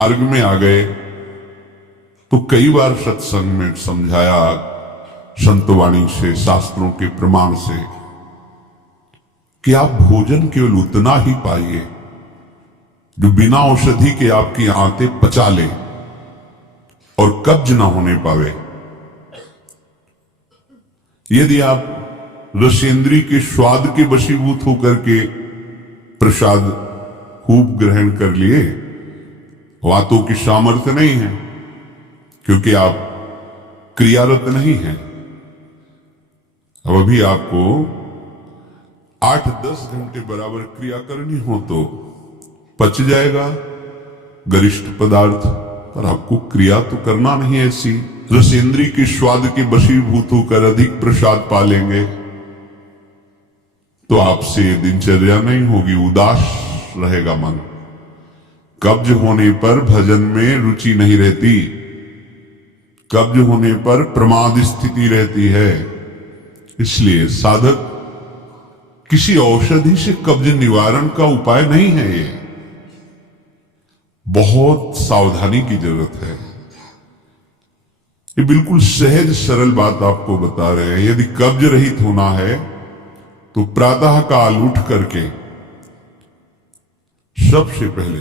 मार्ग में आ गए तो कई बार सत्संग में समझाया संतवाणी से, शास्त्रों के प्रमाण से, कि आप भोजन केवल उतना ही पाइए जो बिना औषधि के आपकी आंतें पचा ले और कब्ज ना होने पावे। यदि आप रसेंद्री के स्वाद के वशीभूत होकर के प्रसाद खूब ग्रहण कर लिए, वातों की सामर्थ्य नहीं है क्योंकि आप क्रियारत नहीं हैं। अब अभी आपको 8-10 घंटे बराबर क्रिया करनी हो तो पच जाएगा गरिष्ठ पदार्थ, पर आपको क्रिया तो करना नहीं ऐसी। रसेंद्री के स्वाद के वशीभूत होकर अधिक प्रसाद पा लेंगे तो आपसे दिनचर्या नहीं होगी, उदास रहेगा मन। कब्ज होने पर भजन में रुचि नहीं रहती, कब्ज होने पर प्रमाद स्थिति रहती है। इसलिए साधक किसी औषधि से कब्ज निवारण का उपाय नहीं है, ये बहुत सावधानी की जरूरत है। ये बिल्कुल सहज सरल बात आपको बता रहे हैं। यदि कब्ज रहित होना है तो प्रातः काल उठ करके सबसे पहले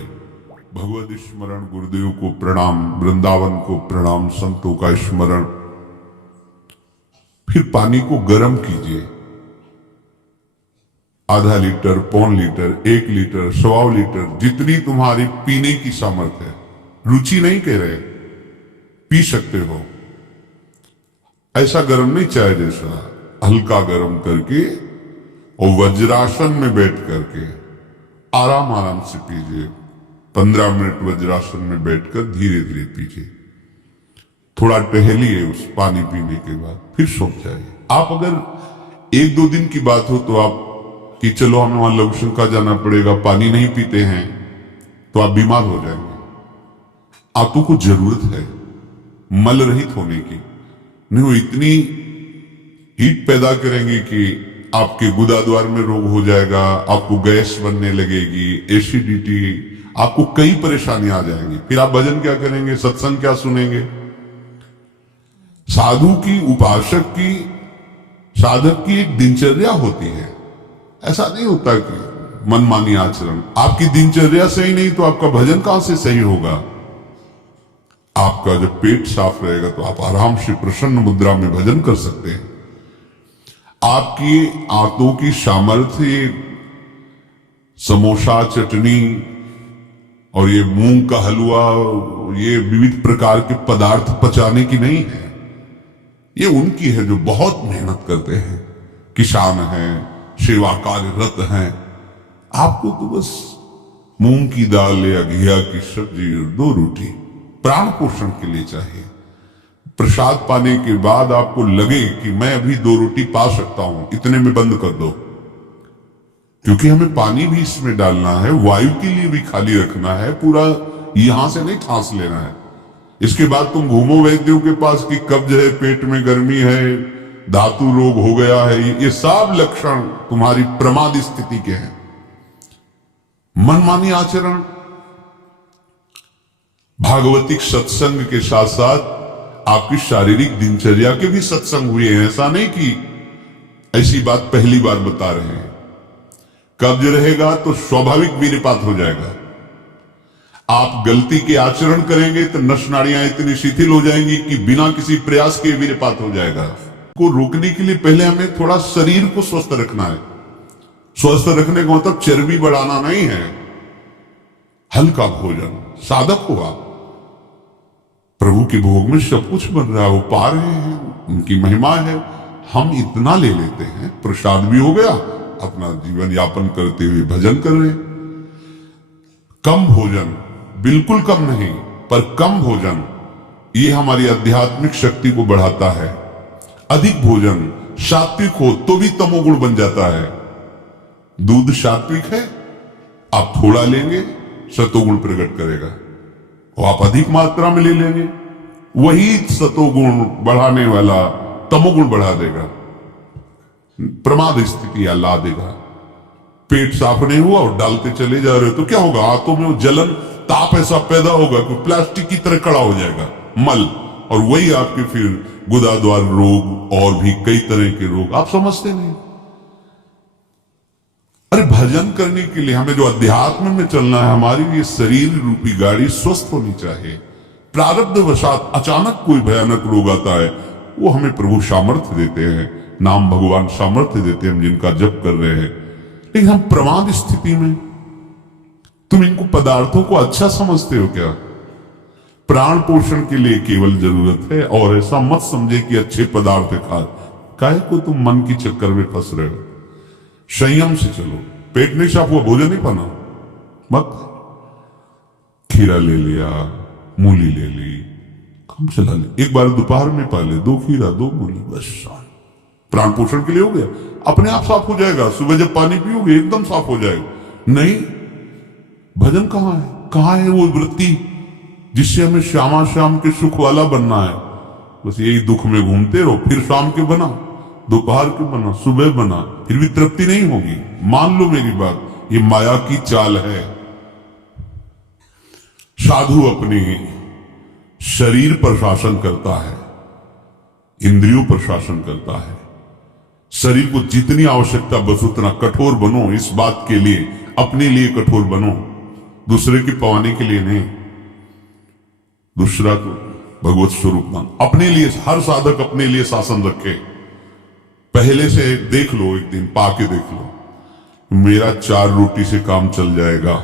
भगवत स्मरण, गुरुदेव को प्रणाम, वृंदावन को प्रणाम, संतों का स्मरण, फिर पानी को गर्म कीजिए। आधा लीटर, पौन लीटर, 1 लीटर, 1.25 लीटर, जितनी तुम्हारी पीने की सामर्थ्य है। रुचि नहीं कह रहे, पी सकते हो। ऐसा गर्म नहीं, चाय जैसा, हल्का गर्म करके और वज्रासन में बैठ करके आराम आराम से पीजिए। 15 मिनट वज्रासन में बैठकर धीरे धीरे पीजिए। थोड़ा टहलिए उस पानी पीने के बाद, फिर सो जाइए। आप अगर 1-2 दिन की बात हो तो आप कि चलो हमें वहां लघु शंका जाना पड़ेगा, पानी नहीं पीते हैं, तो आप बीमार हो जाएंगे। आपको जरूरत है मल रहित होने की। नहीं, वो इतनी हीट पैदा करेंगे कि आपके गुदा द्वार में रोग हो जाएगा, आपको गैस बनने लगेगी, एसिडिटी, आपको कई परेशानियां आ जाएंगी। फिर आप भजन क्या करेंगे, सत्संग क्या सुनेंगे? साधु की, उपासक की, साधक की एक दिनचर्या होती है। ऐसा नहीं होता कि मनमानी आचरण। आपकी दिनचर्या सही नहीं तो आपका भजन कहां से सही होगा? आपका जब पेट साफ रहेगा तो आप आराम से प्रसन्न मुद्रा में भजन कर सकते हैं। आपकी आंतों की सामर्थ्य समोसा, चटनी और ये मूंग का हलवा, ये विविध प्रकार के पदार्थ पचाने की नहीं है। ये उनकी है जो बहुत मेहनत करते हैं, किसान हैं, सेवा कार्यरत हैं। आपको तो बस मूंग की दाल या घिया की सब्जी और 2 रोटी प्राण पोषण के लिए चाहिए। प्रसाद पाने के बाद आपको लगे कि मैं अभी 2 रोटी पा सकता हूं, इतने में बंद कर दो, क्योंकि हमें पानी भी इसमें डालना है, वायु के लिए भी खाली रखना है, पूरा यहां से नहीं ठांस लेना है। इसके बाद तुम घूमो वैद्यों के पास कि कब्ज है, पेट में गर्मी है, धातु रोग हो गया है। ये सब लक्षण तुम्हारी प्रमाद स्थिति के हैं। मनमानी आचरण। भागवतिक सत्संग के साथ साथ आपकी शारीरिक दिनचर्या के भी सत्संग हुए हैं। ऐसा नहीं कि ऐसी बात पहली बार बता रहे हैं। कब्ज रहेगा तो स्वाभाविक वीर्यपात हो जाएगा। आप गलती के आचरण करेंगे तो नस नाड़ियां इतनी शिथिल हो जाएंगी कि बिना किसी प्रयास के वीर्यपात हो जाएगा। को रोकने के लिए पहले हमें थोड़ा शरीर को स्वस्थ रखना है। स्वस्थ रखने का मतलब चर्बी बढ़ाना नहीं है। हल्का भोजन, साधक हो आप, प्रभु के भोग में सब कुछ बन रहा है, वो पा रहे हैं, उनकी महिमा है। हम इतना ले लेते हैं, प्रसाद भी हो गया, अपना जीवन यापन करते हुए भजन कर रहे हैं। कम भोजन, बिल्कुल कम नहीं, पर कम भोजन, ये हमारी आध्यात्मिक शक्ति को बढ़ाता है। अधिक भोजन सात्विक हो तो भी तमोगुण बन जाता है। दूध सात्विक है, आप थोड़ा लेंगे, सतोगुण प्रकट करेगा, और आप अधिक मात्रा में ले लेंगे, वही सतोगुण बढ़ाने वाला तमोगुण बढ़ा देगा, प्रमाद स्थिति ला देगा। पेट साफ नहीं हुआ और डालते चले जा रहे हो तो क्या होगा? आंतों में वो जलन ताप ऐसा पैदा होगा कि प्लास्टिक की तरह कड़ा हो जाएगा मल, और वही आपके फिर गुदाद्वार रोग और भी कई तरह के रोग। आप समझते नहीं। अरे भजन करने के लिए हमें जो अध्यात्म में चलना है, हमारी ये शरीर रूपी गाड़ी स्वस्थ होनी चाहिए। प्रारब्ध वशात अचानक कोई भयानक रोग आता है, वो हमें प्रभु सामर्थ्य देते हैं, नाम भगवान सामर्थ्य देते हैं, हम जिनका जप कर रहे हैं। लेकिन हम प्रमाद स्थिति में, तुम इनको पदार्थों को अच्छा समझते हो क्या? प्राण पोषण के लिए केवल जरूरत है, और ऐसा मत समझे कि अच्छे पदार्थ खा, काहे को तुम मन की चक्कर में फंस रहे हो। संयम से चलो। पेट नहीं साफ हुआ, भोजन नहीं पाना मत। खीरा ले लिया, मूली ले ली, कम चला ले, एक बार दोपहर में पा ले 2 खीरा 2 मूली, बस प्राण पोषण के लिए हो गया, अपने आप साफ हो जाएगा। सुबह जब पानी पियोगे एकदम साफ हो जाएगा। नहीं, भजन कहाँ है? कहाँ है वो वृत्ति जिससे हमें श्यामा श्याम के सुख वाला बनना है? बस यही दुख में घूमते रहो। फिर शाम के बना, दोपहर के बना, सुबह बना, फिर भी तृप्ति नहीं होगी। मान लो मेरी बात, ये माया की चाल है। साधु अपने शरीर पर शासन करता है, इंद्रियों पर शासन करता है। शरीर को जितनी आवश्यकता बस उतना कठोर बनो। इस बात के लिए, अपने लिए कठोर बनो, दूसरे की पवाने के लिए नहीं। दूसरा को भगवत स्वरूप मान। अपने लिए, हर साधक अपने लिए शासन रखे। पहले से देख लो, एक दिन पाके देख लो, मेरा 4 रोटी से काम चल जाएगा,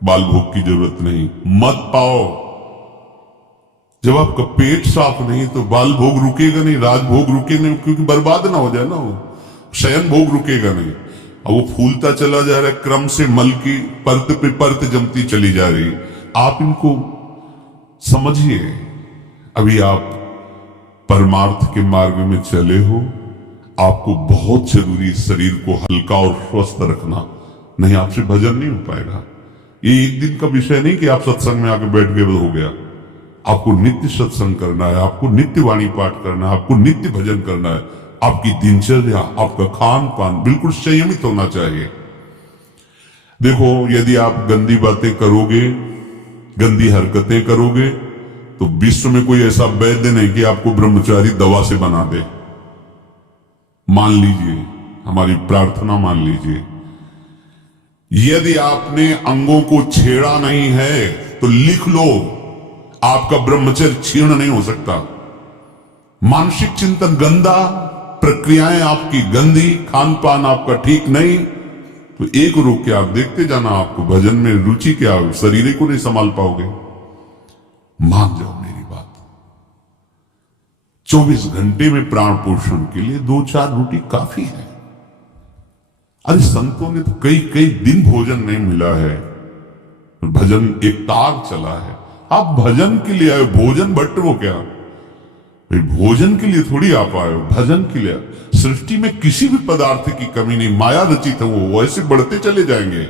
बाल भोग की जरूरत नहीं। मत पाओ। जब आपका पेट साफ नहीं तो बाल भोग रुकेगा नहीं, राजभोग रुकेगा नहीं, क्योंकि बर्बाद ना हो जाए ना, वो शयन भोग रुकेगा नहीं। अब वो फूलता चला जा रहा है, क्रम से मल की परत पे परत जमती चली जा रही। आप इनको समझिए। अभी आप परमार्थ के मार्ग में चले हो, आपको बहुत जरूरी शरीर को हल्का और स्वस्थ रखना, नहीं आपसे भजन नहीं हो पाएगा। ये एक दिन का विषय नहीं कि आप सत्संग में आके बैठ गए हो गया। आपको नित्य सत्संग करना है, आपको नित्य वाणी पाठ करना है, आपको नित्य भजन करना है। आपकी दिनचर्या, आपका खान पान बिल्कुल संयमित होना चाहिए। देखो, यदि आप गंदी बातें करोगे, गंदी हरकतें करोगे, तो विश्व में कोई ऐसा वैद्य नहीं कि आपको ब्रह्मचारी दवा से बना दे। मान लीजिए, हमारी प्रार्थना मान लीजिए, यदि आपने अंगों को छेड़ा नहीं है तो लिख लो, आपका ब्रह्मचर्य क्षीण नहीं हो सकता। मानसिक चिंतन गंदा, प्रक्रियाएं आपकी गंदी, खान पान आपका ठीक नहीं, तो एक रोक के आप देखते जाना, आपको भजन में रुचि क्या, शरीर को नहीं संभाल पाओगे। मान जाओ मेरी बात। 24 घंटे में प्राण पोषण के लिए 2-4 रोटी काफी है। अरे संतों ने तो कई कई दिन भोजन नहीं मिला है, भजन एक ताग चला है। आप भजन के लिए आए, भोजन बट वो क्या भाई, भोजन के लिए थोड़ी आप आए हो, भजन के लिए। सृष्टि में किसी भी पदार्थ की कमी नहीं, माया रचित है, वो वैसे बढ़ते चले जाएंगे।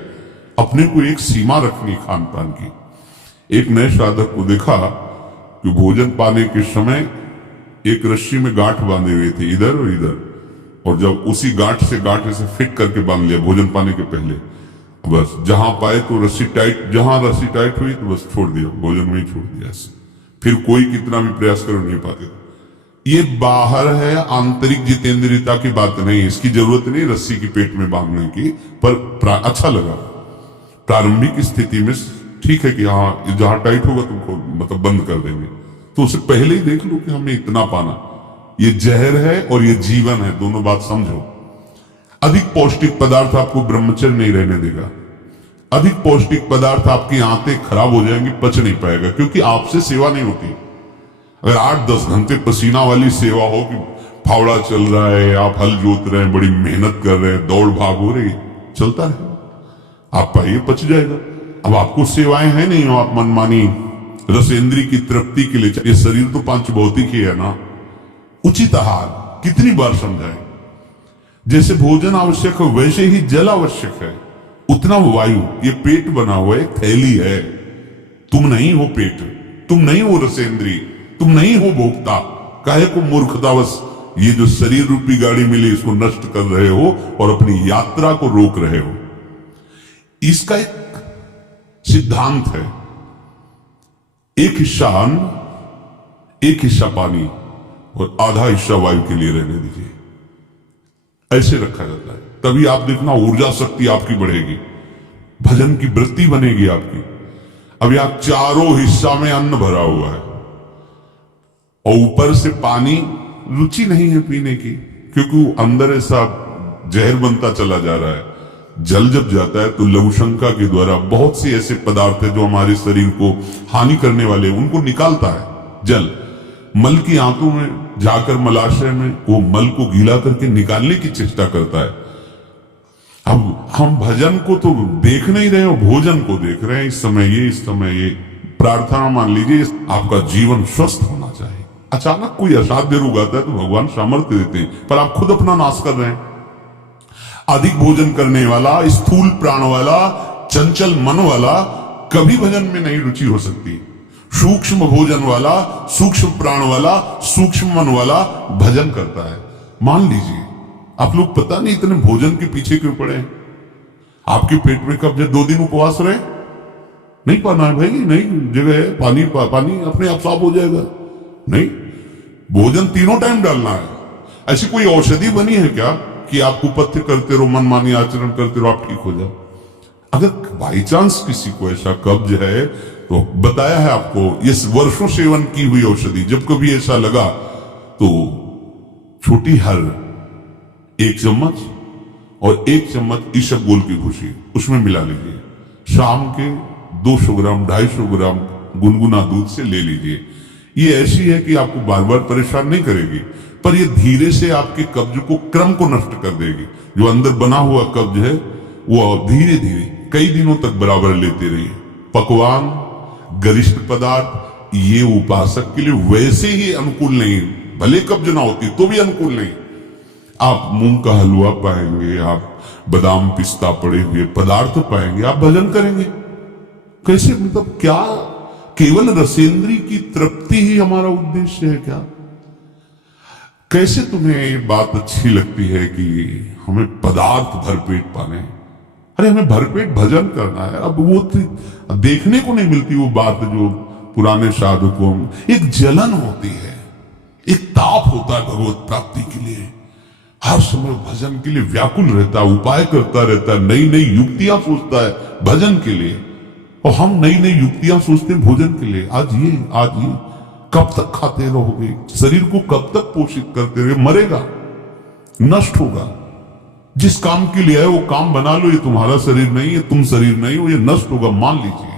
अपने को एक सीमा रखनी खान पान की। एक नए साधक को देखा कि भोजन पाने के समय एक रस्सी में गांठ बांधे हुए थे, इधर और इधर, और जब उसी गांठ से फिट करके बांध लिया भोजन पाने के पहले, बस जहां पाए तो रस्सी टाइट, जहां रस्सी टाइट हुई तो बस छोड़ दिया, भोजन में ही छोड़ दिया। फिर कोई कितना भी प्रयास करो नहीं पाते। ये बाहर है, आंतरिक जितेंद्रियता की बात नहीं, इसकी जरूरत नहीं रस्सी की पेट में बांधने की, पर अच्छा लगा। प्रारंभिक स्थिति में ठीक है कि हाँ जहां टाइट होगा तुमको मतलब बंद कर देंगे, तो उससे पहले ही देख लो कि हमें इतना पाना। ये जहर है और ये जीवन है, दोनों बात समझो। अधिक पौष्टिक पदार्थ आपको ब्रह्मचर्य नहीं रहने देगा। अधिक पौष्टिक पदार्थ आपकी आंतें खराब हो जाएंगी, पच नहीं पाएगा, क्योंकि आपसे सेवा नहीं होती। अगर 8-10 घंटे पसीना वाली सेवा हो कि फावड़ा चल रहा है, आप हल जोत रहे हैं, बड़ी मेहनत कर रहे हैं, दौड़ भाग हो रही, चलता है, आप पाइए पच जाएगा। अब आपको सेवाएं है नहीं, आप मनमानी रसेंद्री की तृप्ति के लिए, ये शरीर तो पांच भौतिक ही है ना। उचित आहार कितनी बार समझाएं, जैसे भोजन आवश्यक है वैसे ही जल आवश्यक है, उतना वायु। ये पेट बना हुआ एक थैली है, तुम नहीं हो पेट, तुम नहीं हो रसेंद्री, तुम नहीं हो भोक्ता। काहे को मूर्खतावश ये जो शरीर रूपी गाड़ी मिली इसको नष्ट कर रहे हो और अपनी यात्रा को रोक रहे हो। इसका एक सिद्धांत है, एक हिस्सा अन्न, एक हिस्सा पानी और आधा हिस्सा वायु के लिए रहने दीजिए। ऐसे रखा जाता है, तभी आप देखना ऊर्जा शक्ति आपकी बढ़ेगी, भजन की वृत्ति बनेगी आपकी। अब यहां चारों हिस्सा में अन्न भरा हुआ है और ऊपर से पानी, रुचि नहीं है पीने की, क्योंकि अंदर ऐसा जहर बनता चला जा रहा है। जल जब जाता है तो लघुशंका के द्वारा बहुत से ऐसे पदार्थ है जो हमारे शरीर को हानि करने वाले, उनको निकालता है जल। मल की आंतों में जाकर मलाशय में वो मल को गीला करके निकालने की चेष्टा करता है। अब हम भजन को तो देख नहीं रहे हो, भोजन को देख रहे हैं। इस समय ये प्रार्थना मान लीजिए, आपका जीवन स्वस्थ होना चाहिए। अचानक कोई असाध्य रोग आता है तो भगवान सामर्थ्य देते हैं, पर आप खुद अपना नाश कर रहे हैं। अधिक भोजन करने वाला, स्थूल प्राण वाला, चंचल मन वाला कभी भजन में नहीं रुचि हो सकती। सूक्ष्म भोजन वाला, सूक्ष्म प्राण वाला, सूक्ष्म मन वाला भजन करता है। मान लीजिए आप लोग पता नहीं इतने भोजन के पीछे क्यों पड़े हैं। आपके पेट में कब्ज 2 दिन उपवास रहे, नहीं पाना है भाई, नहीं जगह है, पानी अपने आप साफ हो जाएगा। नहीं, भोजन तीनों टाइम डालना है। ऐसी कोई औषधि बनी है क्या कि आपको पथ्य करते रहो, मनमानी आचरण करते रहो, आप ठीक हो जाओ? अगर बाई चांस किसी को ऐसा कब्ज है तो बताया है आपको, इस वर्षों सेवन की हुई औषधि, जब कभी ऐसा लगा तो छोटी हर 1 चम्मच और 1 चम्मच ईसबगोल की भूसी उसमें मिला लीजिए। शाम के 200 ग्राम 250 ग्राम गुनगुना दूध से ले लीजिए। ये ऐसी है कि आपको बार बार परेशान नहीं करेगी, पर ये धीरे से आपके कब्ज को, क्रम को नष्ट कर देगी। जो अंदर बना हुआ कब्ज है वो धीरे धीरे कई दिनों तक बराबर लेते रहिए। पकवान, गरिष्ठ पदार्थ ये उपासक के लिए वैसे ही अनुकूल नहीं, भले कब्ज ना होती तो भी अनुकूल नहीं। आप मूंग का हलवा पाएंगे, आप बादाम पिस्ता पड़े हुए पदार्थ पाएंगे, आप भजन करेंगे। कैसे, मतलब क्या केवल रसेंद्री की तृप्ति ही हमारा उद्देश्य है क्या? कैसे तुम्हें ये बात अच्छी लगती है कि हमें पदार्थ भरपेट पाने? अरे हमें भरपेट भजन करना है। अब वो देखने को नहीं मिलती वो बात जो पुराने साधकों में एक जलन होती है, एक ताप होता है भगवत प्राप्ति के लिए। हर समय भजन के लिए व्याकुल रहता है, उपाय करता रहता है, नई नई युक्तियां सोचता है भजन के लिए। और हम नई नई युक्तियां सोचते हैं भोजन के लिए। आज ये कब तक खाते रहोगे? शरीर को कब तक पोषित करते रहोगे? मरेगा, नष्ट होगा। जिस काम के लिए है वो काम बना लो। ये तुम्हारा शरीर नहीं है, तुम शरीर नहीं हो, ये नष्ट होगा, मान लीजिए।